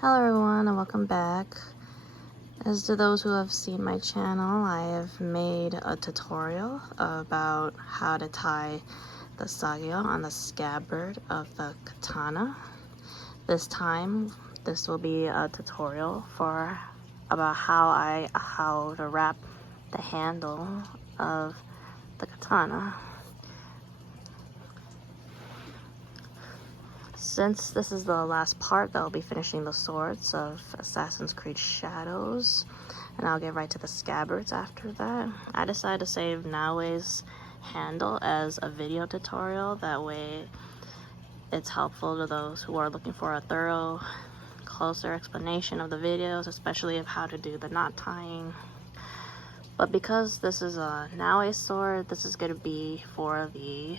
Hello everyone and welcome back. As to those who have seen my channel, I have made a tutorial about how to tie the sagyo on the scabbard of the katana. This time, this will be a tutorial for about how to wrap the handle of the katana. Since this is the last part, I'll be finishing the swords of Assassin's Creed Shadows, and I'll get right to the scabbards after that. I decided to save Naoe's handle as a video tutorial, that way it's helpful to those who are looking for a thorough, closer explanation of the videos, especially of how to do the knot tying. But because this is a Naoe sword, this is going to be for the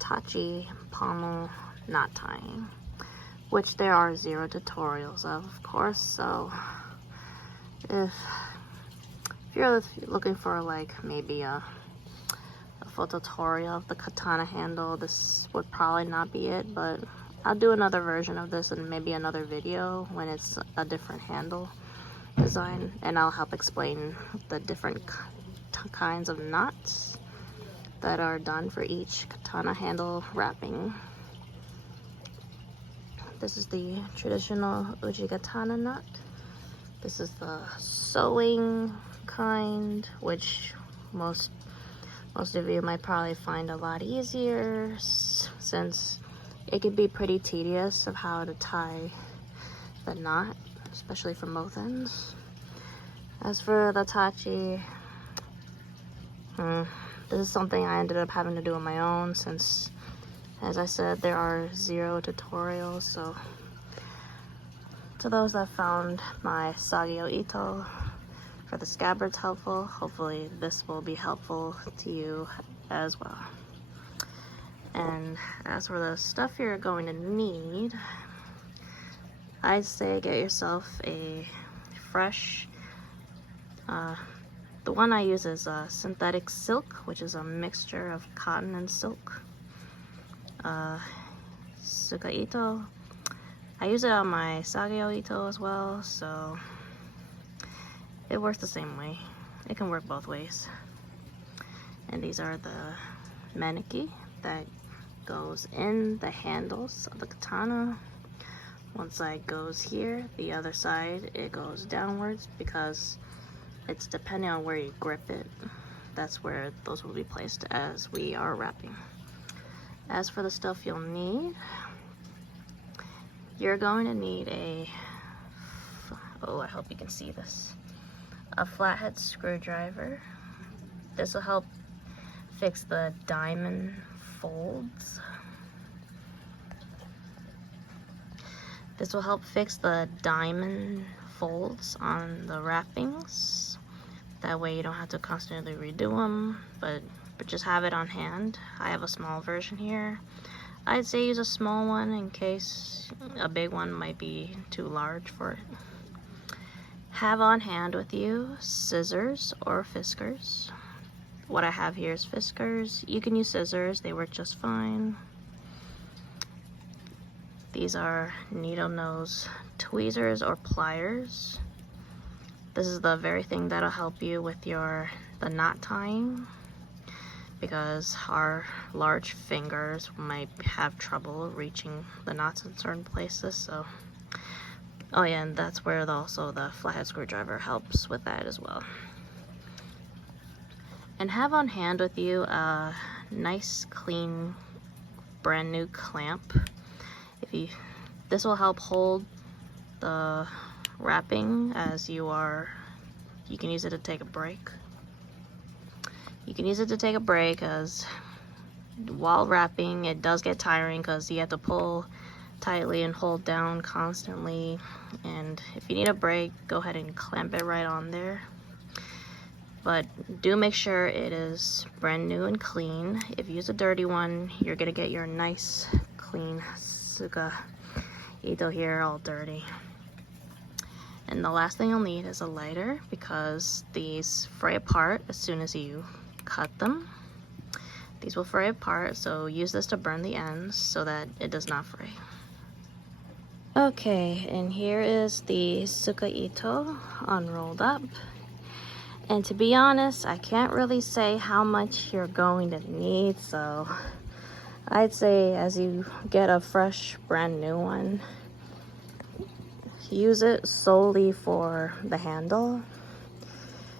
tachi pommel knot tying, which there are 0 tutorials of course. So if you're looking for like maybe a full tutorial of the katana handle, this would probably not be it, but I'll do another version of this and maybe another video when it's a different handle design, and I'll help explain the different kinds of knots that are done for each katana handle wrapping. This is the traditional uji katana knot. This is the sewing kind, which most of you might probably find a lot easier, since it can be pretty tedious of how to tie the knot, especially from both ends. As for the tachi, this is something I ended up having to do on my own, since, as I said, there are 0 tutorials. So to those that found my Sagyo Ito for the scabbards helpful, hopefully this will be helpful to you as well. And as for the stuff you're going to need, I'd say get yourself a fresh, the one I use is synthetic silk, which is a mixture of cotton and silk. Suka Ito. I use it on my Sagyo Ito as well, so it works the same way. It can work both ways. And these are the maneki that goes in the handles of the katana. One side goes here, the other side it goes downwards, because it's depending on where you grip it. That's where those will be placed as we are wrapping. As for the stuff you'll need, you're going to need I hope you can see this, a flathead screwdriver. This will help fix the diamond folds. This will help fix the diamond folds on the wrappings. That way you don't have to constantly redo them, but just have it on hand. I have a small version here. I'd say use a small one in case a big one might be too large for it. Have on hand with you scissors or fiskars. What I have here is fiskars. You can use scissors, they work just fine. These are needle nose tweezers or pliers. This is the very thing that'll help you with the knot tying, because our large fingers might have trouble reaching the knots in certain places. So, oh yeah, and that's where also the flathead screwdriver helps with that as well. And have on hand with you a nice, clean, brand new clamp. This will help hold the wrapping as you can use it to take a break. You can use it to take a break, as while wrapping it does get tiring, because you have to pull tightly and hold down constantly. And if you need a break, go ahead and clamp it right on there. But do make sure it is brand new and clean. If you use a dirty one, you're gonna get your nice clean Suka Ito here all dirty. And the last thing you'll need is a lighter, because these fray apart as soon as you cut them. These will fray apart, so use this to burn the ends so that it does not fray. Okay, and here is the suka ito unrolled up. And to be honest, I can't really say how much you're going to need, so I'd say as you get a fresh, brand new one, use it solely for the handle.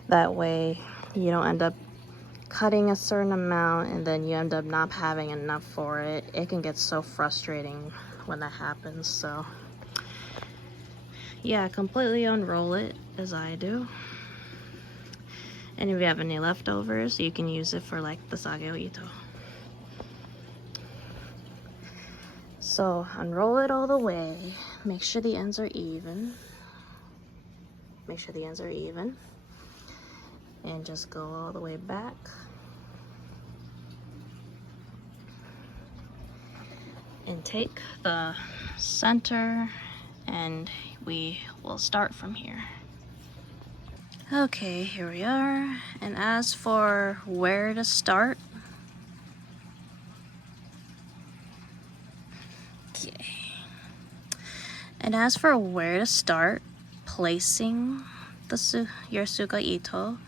That way you don't end up cutting a certain amount and then you end up not having enough for it. It can get so frustrating when that happens. So yeah, completely unroll it as I do. And if you have any leftovers, you can use it for like the sageo ito. So unroll it all the way. Make sure the ends are even. Make sure the ends are even. And just go all the way back. And take the center and we will start from here. Okay, here we are. And as for where to start, placing your suka ito,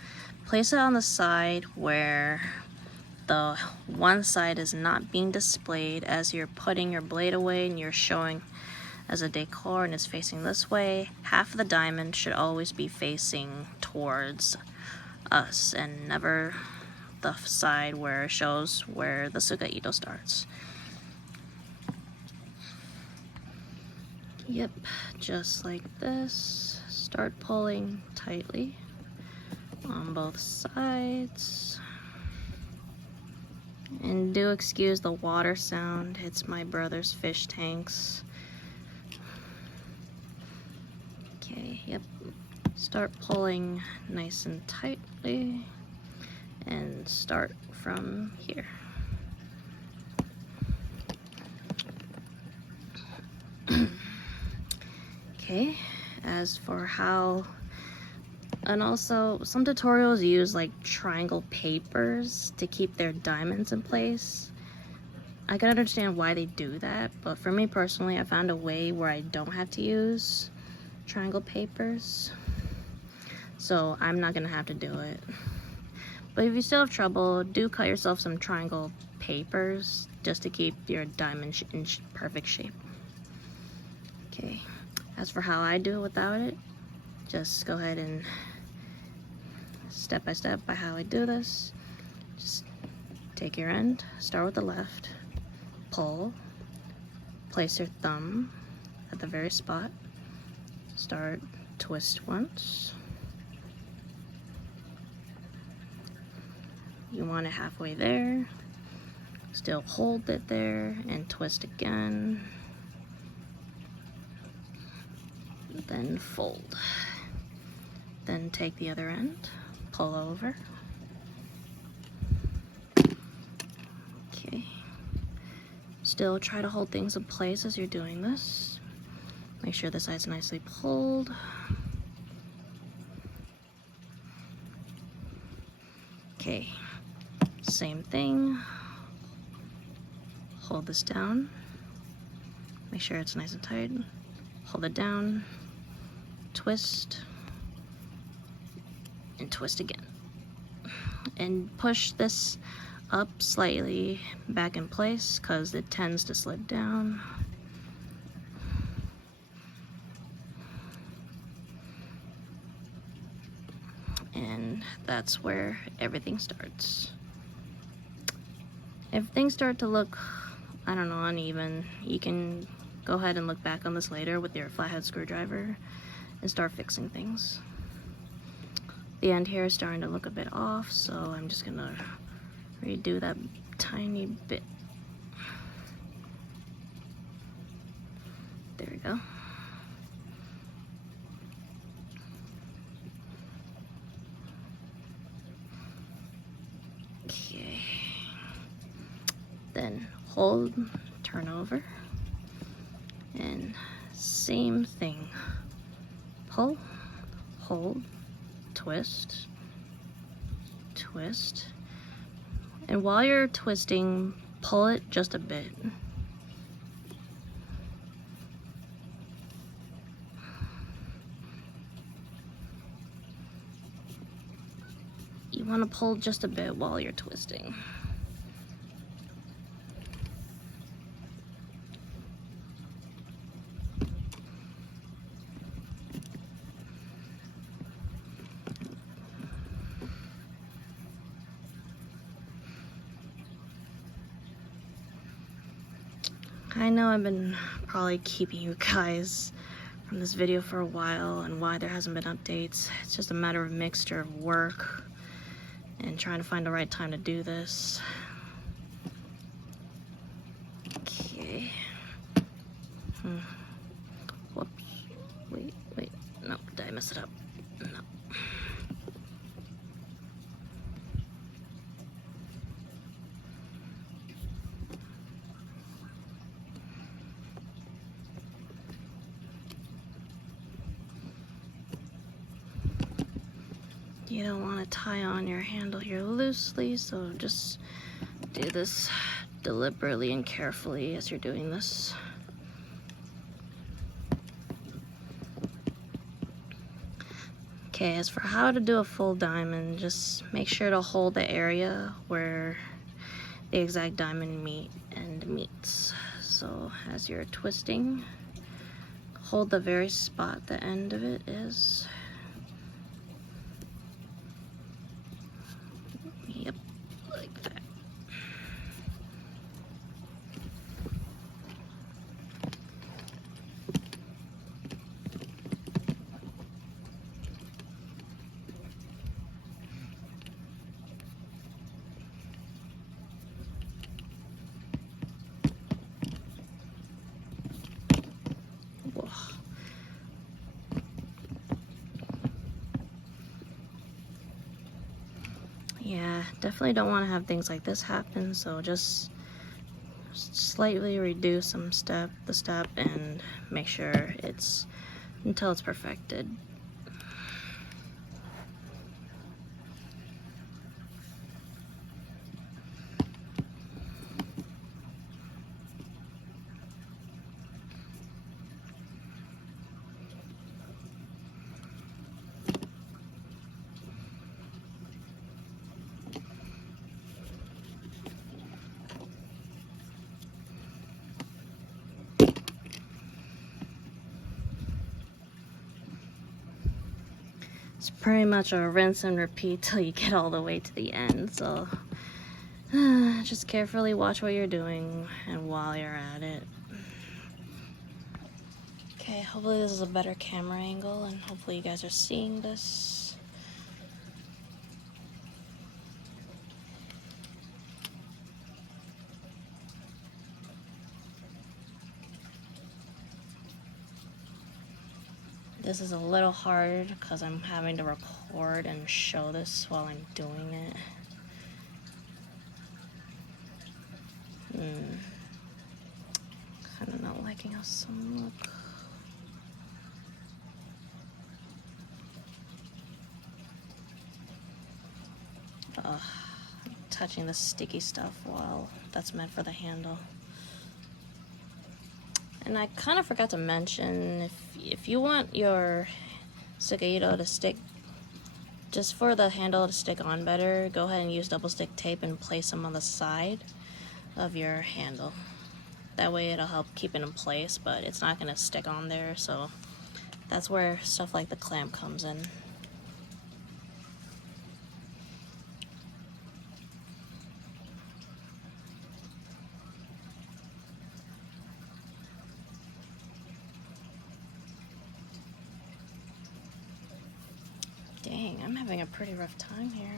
place it on the side where the one side is not being displayed as you're putting your blade away and you're showing as a decor and it's facing this way. Half of the diamond should always be facing towards us and never the side where it shows where the suka ito starts. Yep, just like this. Start pulling tightly on both sides. And do excuse the water sound, it's my brother's fish tanks. Okay, yep. Start pulling nice and tightly and start from here. Okay, as for how, and also some tutorials use like triangle papers to keep their diamonds in place. I can understand why they do that, but for me personally, I found a way where I don't have to use triangle papers, so I'm not gonna have to do it. But if you still have trouble, do cut yourself some triangle papers just to keep your diamond in perfect shape. Okay, as for how I do it without it, just go ahead and step by step by how I do this. Just take your end, start with the left, pull, place your thumb at the very spot, start, twist once. You want it halfway there, still hold it there and twist again, then fold. Then take the other end, pull over. Okay. Still try to hold things in place as you're doing this. Make sure the side's nicely pulled. Okay, same thing. Hold this down. Make sure it's nice and tight. Hold it down, twist, and twist again. And push this up slightly back in place because it tends to slip down. And that's where everything starts. If things start to look, I don't know, uneven, you can go ahead and look back on this later with your flathead screwdriver and start fixing things. The end here is starting to look a bit off, so I'm just gonna redo that tiny bit. There we go. Okay. Then hold, turn over, and same thing. Pull, hold, twist, twist, And while you're twisting, pull it just a bit. You want to pull just a bit while you're twisting. I know I've been probably keeping you guys from this video for a while and why there hasn't been updates. It's just a matter of mixture of work and trying to find the right time to do this. Okay. Whoops. Wait. No, did I mess it up? No. You don't want to tie on your handle here loosely, so just do this deliberately and carefully as you're doing this. Okay, as for how to do a full diamond, just make sure to hold the area where the exact diamond meets. So as you're twisting, hold the very spot the end of it is. Yep, like that. Whoa. Yeah, definitely don't want to have things like this happen, so just slightly reduce the step and make sure it's until it's perfected. It's pretty much a rinse and repeat till you get all the way to the end, so just carefully watch what you're doing and while you're at it. Okay, hopefully this is a better camera angle and hopefully you guys are seeing this. This is a little hard because I'm having to record and show this while I'm doing it. Kind of not liking how some look. Ugh, I'm touching the sticky stuff while that's meant for the handle. And I kind of forgot to mention, if you want your Sugaito to stick, just for the handle to stick on better, go ahead and use double stick tape and place them on the side of your handle. That way it'll help keep it in place, but it's not going to stick on there, so that's where stuff like the clamp comes in. Dang, I'm having a pretty rough time here.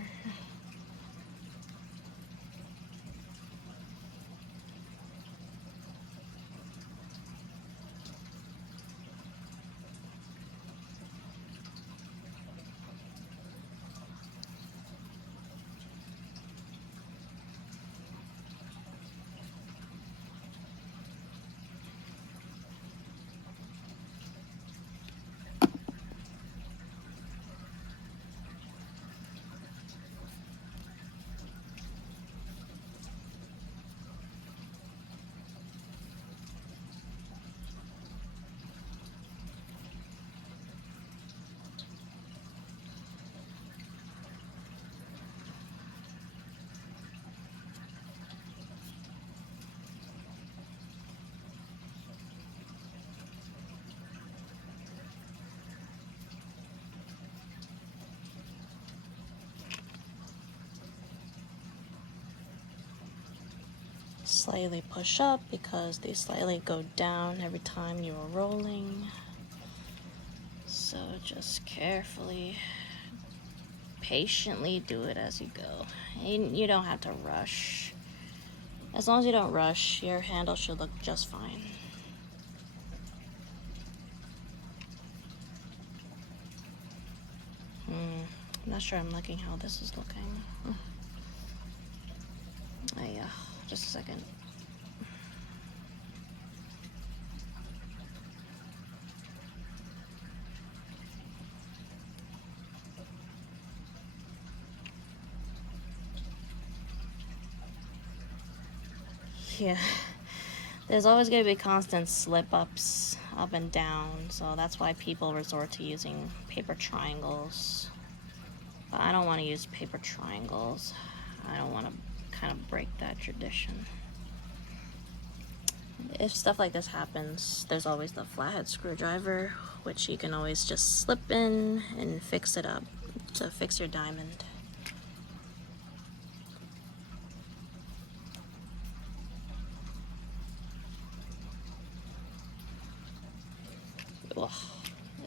slightly push up because they slightly go down every time you are rolling. So just carefully, patiently do it as you go. You don't have to rush. As long as you don't rush, your handle should look just fine. I'm not sure I'm liking how this is looking. Yeah, just a second. Yeah, there's always going to be constant slip-ups up and down, so that's why people resort to using paper triangles. But I don't want to use paper triangles. I don't want to kind of break that tradition. If stuff like this happens, there's always the flathead screwdriver, which you can always just slip in and fix it up to fix your diamond. Ugh.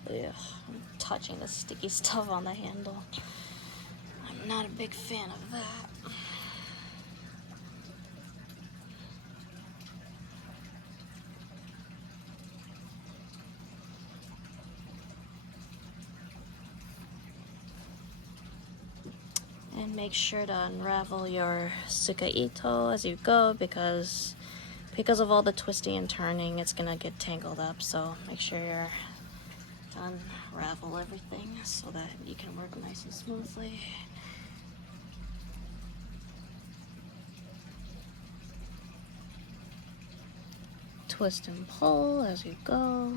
Ugh. I'm touching the sticky stuff on the handle. I'm not a big fan of that. And make sure to unravel your sukaito as you go because of all the twisting and turning, it's gonna get tangled up. So make sure you're unravel everything so that you can work nice and smoothly. Twist and pull as you go.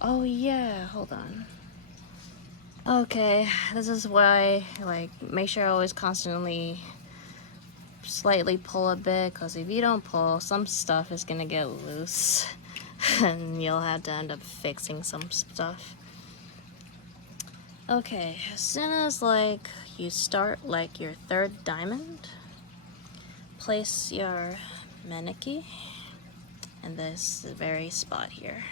Oh yeah, hold on. Okay, this is why, like, make sure I always constantly slightly pull a bit, because if you don't pull, some stuff is gonna get loose and you'll have to end up fixing some stuff. Okay, as soon as like you start like your third diamond, place your hinerimaki in this very spot here.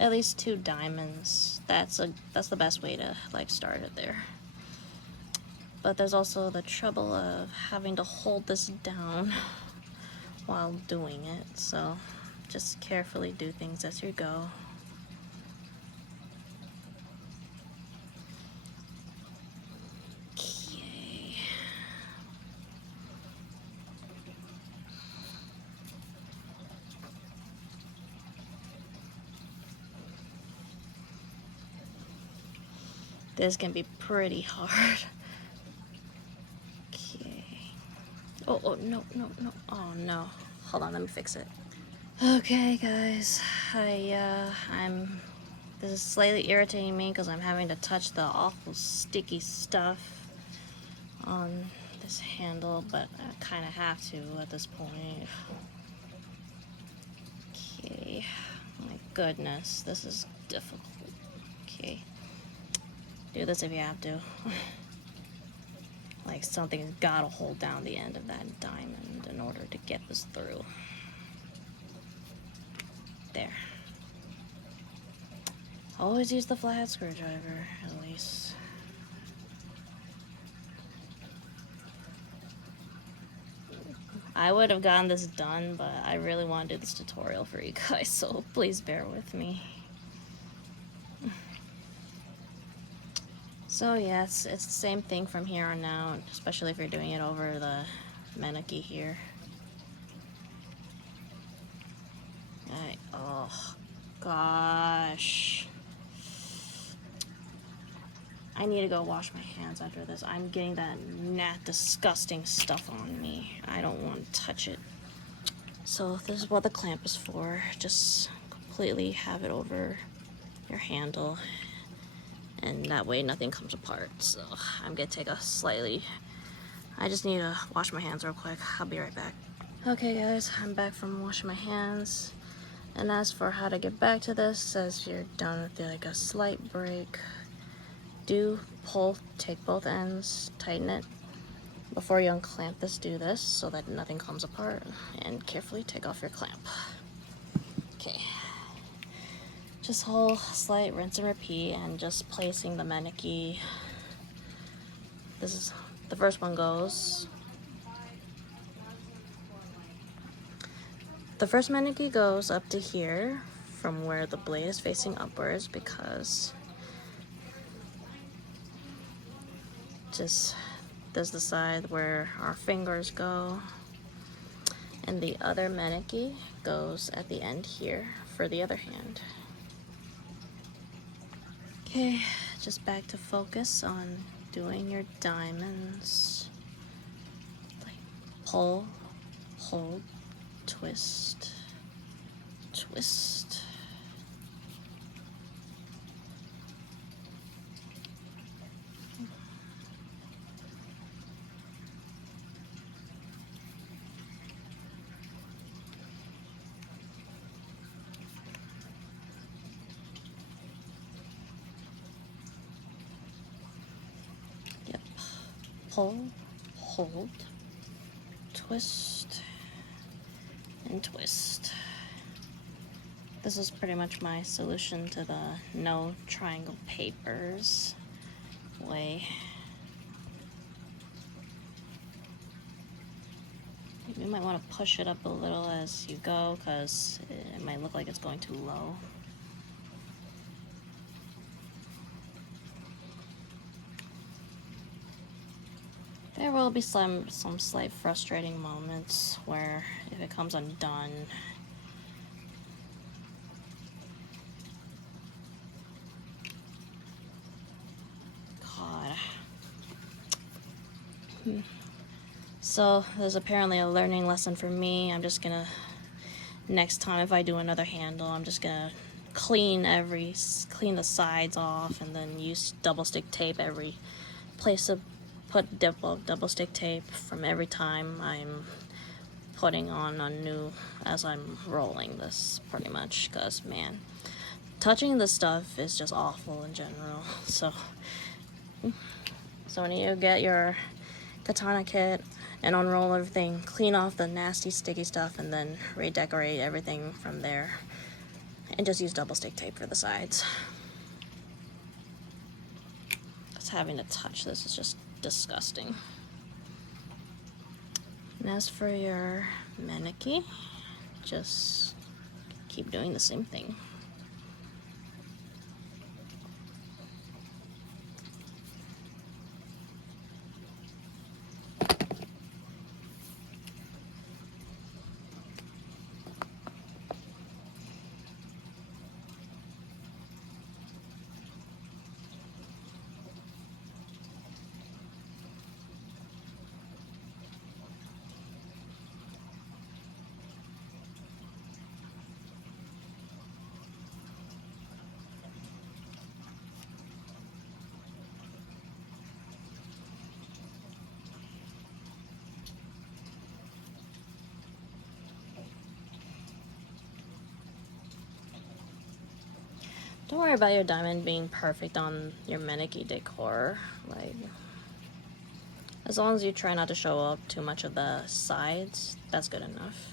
At least 2 diamonds. That's the best way to like start it there. But there's also the trouble of having to hold this down while doing it, so just carefully do things as you go. Okay. This can be pretty hard. Okay. Oh, no. Oh, no. Hold on, let me fix it. Okay, guys. This is slightly irritating me because I'm having to touch the awful sticky stuff on this handle, but I kind of have to at this point. Okay. My goodness, this is difficult. Okay. Do this if you have to. Like something's gotta hold down the end of that diamond in order to get this through. There. Always use the flathead screwdriver, at least. I would have gotten this done, but I really want to do this tutorial for you guys, so please bear with me. So yeah, it's the same thing from here on out, especially if you're doing it over the hinerimaki here. Oh gosh. I need to go wash my hands after this. I'm getting that disgusting stuff on me. I don't want to touch it. So this is what the clamp is for. Just completely have it over your handle, and that way nothing comes apart. So I'm gonna take a slightly, I just need to wash my hands real quick. I'll be right back. Okay guys, I'm back from washing my hands. And as for how to get back to this, as you're done with like a slight break, do pull, take both ends, tighten it. Before you unclamp this, do this so that nothing comes apart, and carefully take off your clamp. Okay. Just hold, slight rinse and repeat, and just placing the maneki. This is, the first one goes. The first maneki goes up to here from where the blade is facing upwards, because just there's the side where our fingers go, and the other maneki goes at the end here for the other hand. Okay, just back to focus on doing your diamonds. Like pull, hold, twist, twist. Yep. Pull, hold, twist, and twist. This is pretty much my solution to the no triangle papers way. You might want to push it up a little as you go, because it might look like it's going too low. There will be some slight frustrating moments where if it comes undone, God. So there's apparently a learning lesson for me. I'm just gonna, next time if I do another handle, I'm just gonna clean the sides off, and then use double stick tape every place to put double stick tape from every time I'm putting on a new, as I'm rolling this, pretty much, because man, touching this stuff is just awful in general. So when you get your katana kit and unroll everything, clean off the nasty sticky stuff, and then redecorate everything from there, and just use double stick tape for the sides. Because having to touch this is just disgusting. And as for your maneki, just keep doing the same thing. Don't worry about your diamond being perfect on your maneki decor. Like, as long as you try not to show up too much of the sides, that's good enough.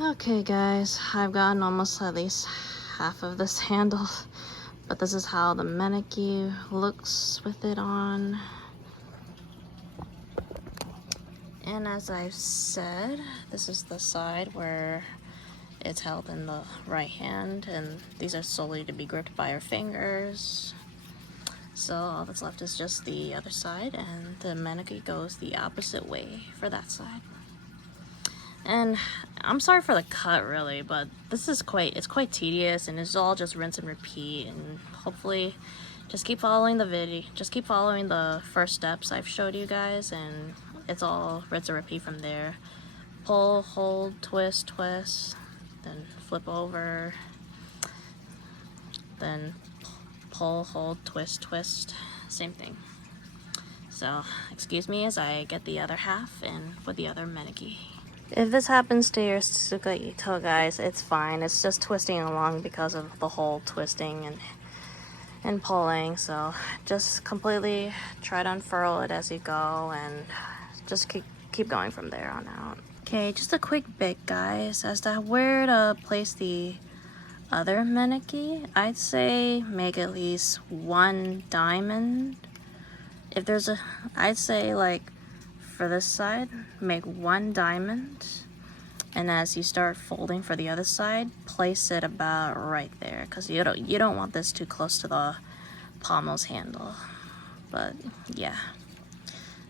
Okay guys, I've gotten almost at least half of this handle, but this is how the maneki looks with it on. And as I've said, this is the side where it's held in the right hand, and these are solely to be gripped by your fingers. So all that's left is just the other side, and the maneki goes the opposite way for that side. And I'm sorry for the cut, really, but this is it's quite tedious, and it's all just rinse and repeat. And hopefully, just keep following the video. Just keep following the first steps I've showed you guys, and it's all rinse and repeat from there. Pull, hold, twist, twist, then flip over, then pull, hold, twist, twist, same thing. So excuse me as I get the other half in with the other maneki. If this happens to your Suzuka Ito, guys, it's fine. It's just twisting along because of the whole twisting and pulling. So just completely try to unfurl it as you go, and just keep going from there on out. Okay, just a quick bit, guys, as to where to place the other maneki. I'd say make at least one diamond. If there's I'd say, like, for this side, make one diamond, and as you start folding for the other side, place it about right there, because you don't want this too close to the pommel's handle. But yeah,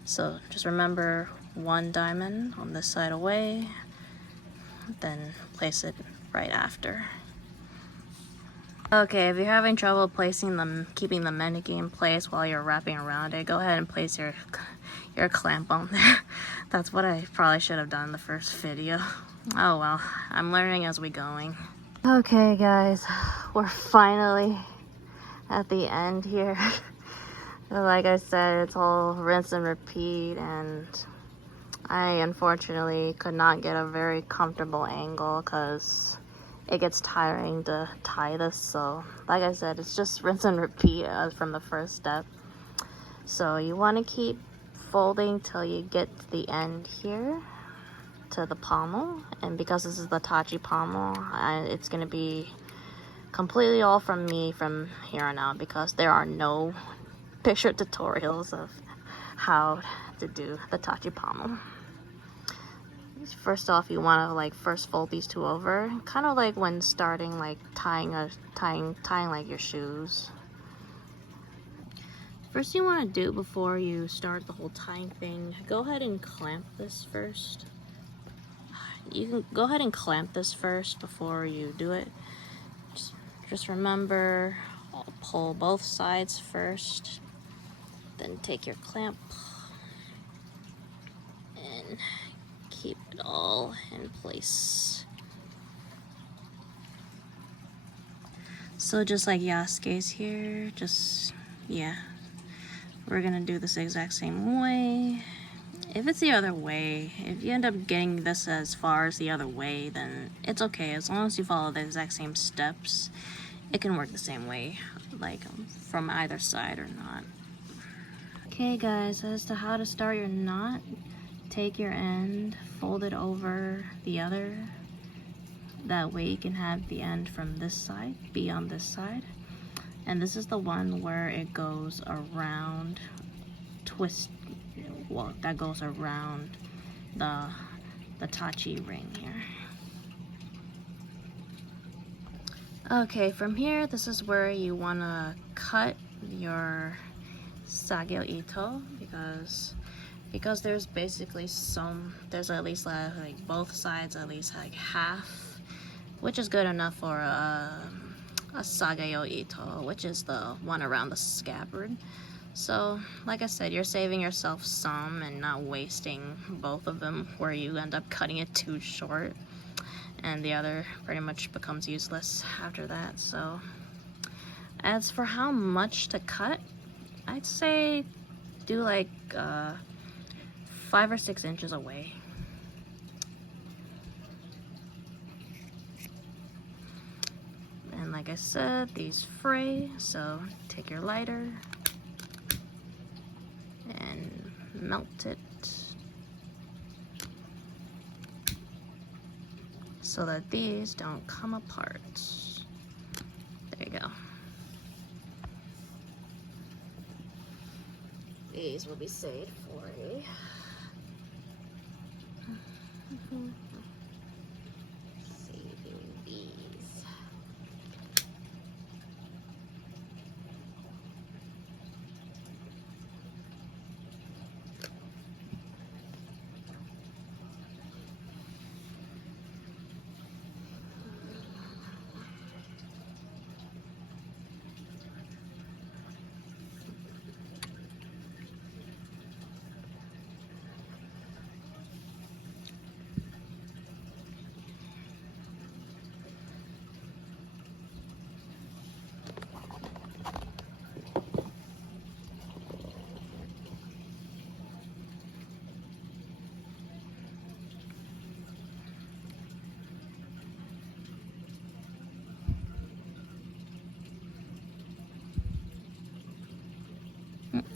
so just remember one diamond on this side away, then place it right after. Okay, if you're having trouble keeping the maneki in place while you're wrapping around it, go ahead and place your clamp on there. That's what I probably should have done in the first video. Oh well, I'm learning as we going. Okay guys, we're finally at the end here. Like I said, it's all rinse and repeat, and I unfortunately could not get a very comfortable angle because it gets tiring to tie this. So like I said, it's just rinse and repeat from the first step. So you want to keep folding till you get to the end here to the pommel, and because this is the tachi pommel, it's going to be completely all from me from here on out, because there are no picture tutorials of how to do the tachi pommel. First off, you want to like first fold these two over, kind of like when starting like tying like your shoes. First you want to do before you start the whole tying thing, go ahead and clamp this first. You can go ahead and clamp this first before you do it. Just remember, pull both sides first, then take your clamp and keep it all in place. So just like Yasuke's here, yeah, we're gonna do this exact same way. If it's the other way, if you end up getting this as far as the other way, then it's okay. As long as you follow the exact same steps, it can work the same way, like from either side or not. Okay guys, as to how to start your knot, take your end, fold it over the other. That way you can have the end from this side be on this side. And this is the one where it goes around, that goes around the tachi ring here. Okay, from here, this is where you want to cut your Sagyo Ito, because there's basically there's at least like both sides at least like half, which is good enough for a Sagyo Ito, which is the one around the scabbard. So like I said, you're saving yourself some and not wasting both of them, where you end up cutting it too short and the other pretty much becomes useless after that. So as for how much to cut, I'd say do like 5 or 6 inches away. And like I said, these fray, so take your lighter and melt it so that these don't come apart. There you go. These will be saved for a saving these.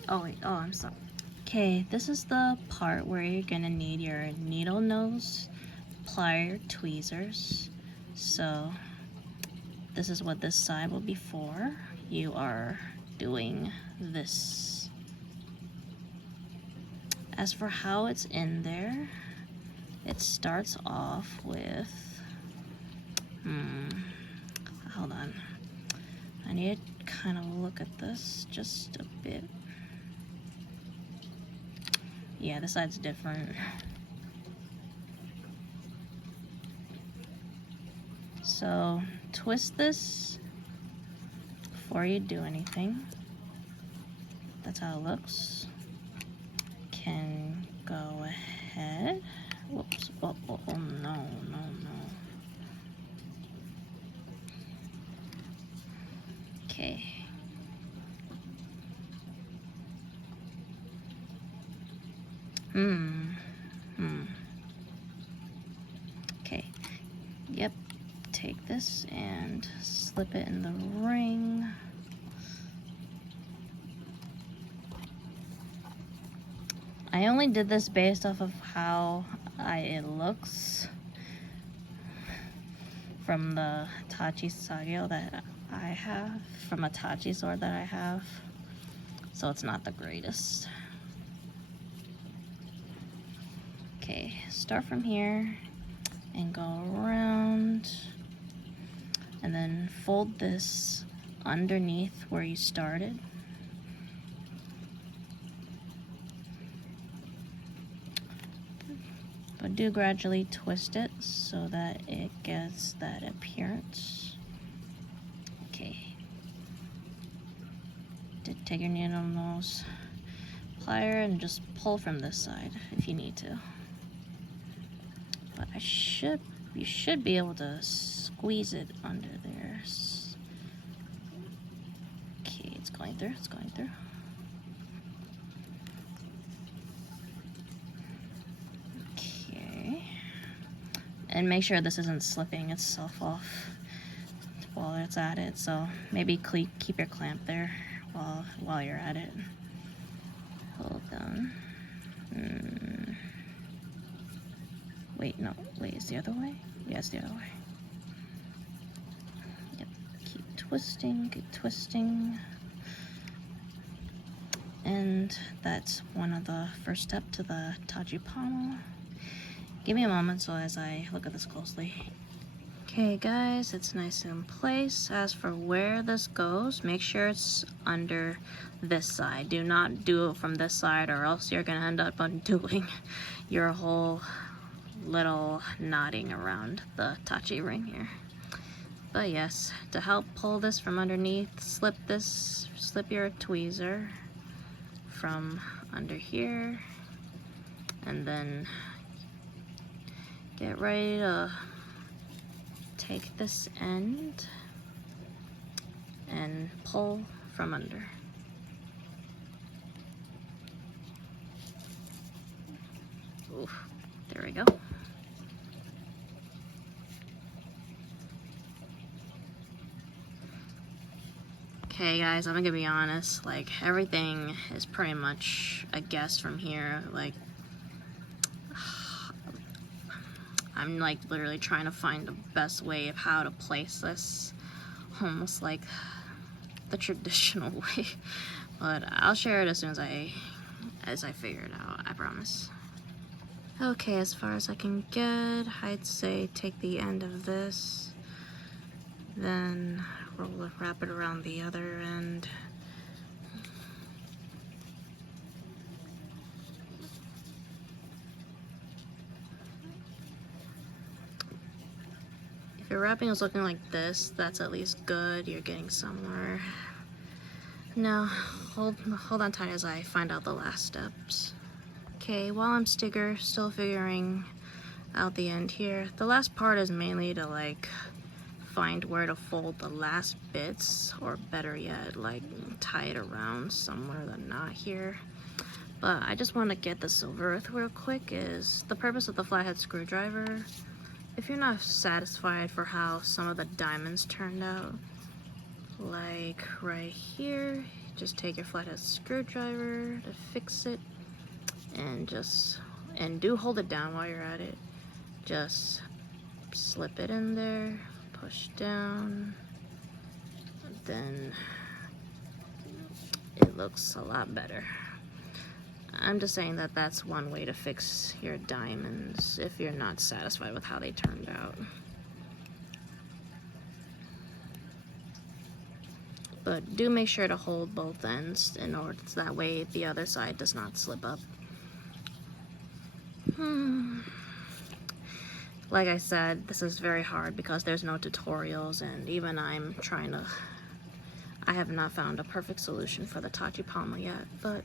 Oh wait, oh I'm sorry. Okay, this is the part where you're gonna need your needle nose plier tweezers. So this is what this side will be for. You are doing this. As for how it's in there, it starts off with, hold on. I need to kind of look at this just a bit. Yeah, this side's different. So twist this before you do anything. That's how it looks. Can go ahead. Whoops. Oh, no. Okay. Okay. Yep. Take this and slip it in the ring. I only did this based off of how it looks from the tachi sagyo that I have, from a tachi sword that I have. So it's not the greatest. Okay, start from here and go around and then fold this underneath where you started. But do gradually twist it so that it gets that appearance. Okay. Take your needle nose plier and just pull from this side if you need to. But you should be able to squeeze it under there. Okay, it's going through. Okay. And make sure this isn't slipping itself off while it's at it. So maybe keep your clamp there while you're at it. Hold on. Wait, it's the other way? Yeah, it's the other way. Yep, keep twisting. And that's one of the first step to the tachi pommel. Give me a moment so as I look at this closely. Okay guys, it's nice and in place. As for where this goes, make sure it's under this side. Do not do it from this side or else you're gonna end up undoing your whole little knotting around the tachi ring here. But yes, to help pull this from underneath, slip your tweezer from under here and then get ready to take this end and pull from under. Oof, there we go. Okay guys, I'm gonna be honest, like everything is pretty much a guess from here. Like I'm like literally trying to find the best way of how to place this, almost like the traditional way. But I'll share it as soon as I figure it out, I promise. Okay, as far as I can get, I'd say take the end of this, then wrap it around the other end. If your wrapping is looking like this, that's at least good. You're getting somewhere. Now, hold on tight as I find out the last steps. Okay, while I'm still figuring out the end here, the last part is mainly to like find where to fold the last bits, or better yet, like tie it around somewhere that's not here. But I just want to get this over with real quick. Is the purpose of the flathead screwdriver. If you're not satisfied for how some of the diamonds turned out, like right here, just take your flathead screwdriver to fix it, and do hold it down while you're at it. Just slip it in there, push down, then it looks a lot better. I'm just saying that that's one way to fix your diamonds if you're not satisfied with how they turned out. But do make sure to hold both ends in order so that way the other side does not slip up. Like I said, this is very hard because there's no tutorials, and even I have not found a perfect solution for the tachi pommel yet. But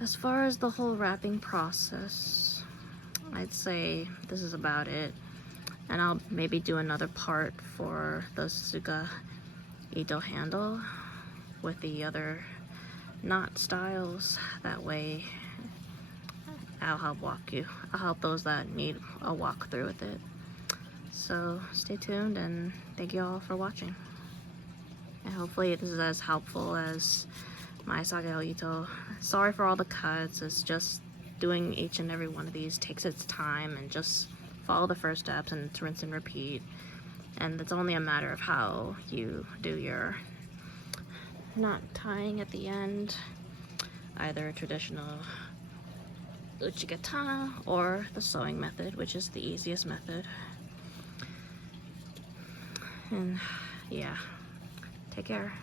as far as the whole wrapping process, I'd say this is about it. And I'll maybe do another part for the Suzuka Ito handle with the other knot styles. That way I'll help those that need a walkthrough with it. So stay tuned, and thank you all for watching. And hopefully this is as helpful as my Sakeo Ito. Sorry for all the cuts. It's just doing each and every one of these takes its time, and just follow the first steps and it's rinse and repeat. And it's only a matter of how you do your knot tying at the end, either a traditional uchikatana or the sewing method, which is the easiest method. And yeah, take care.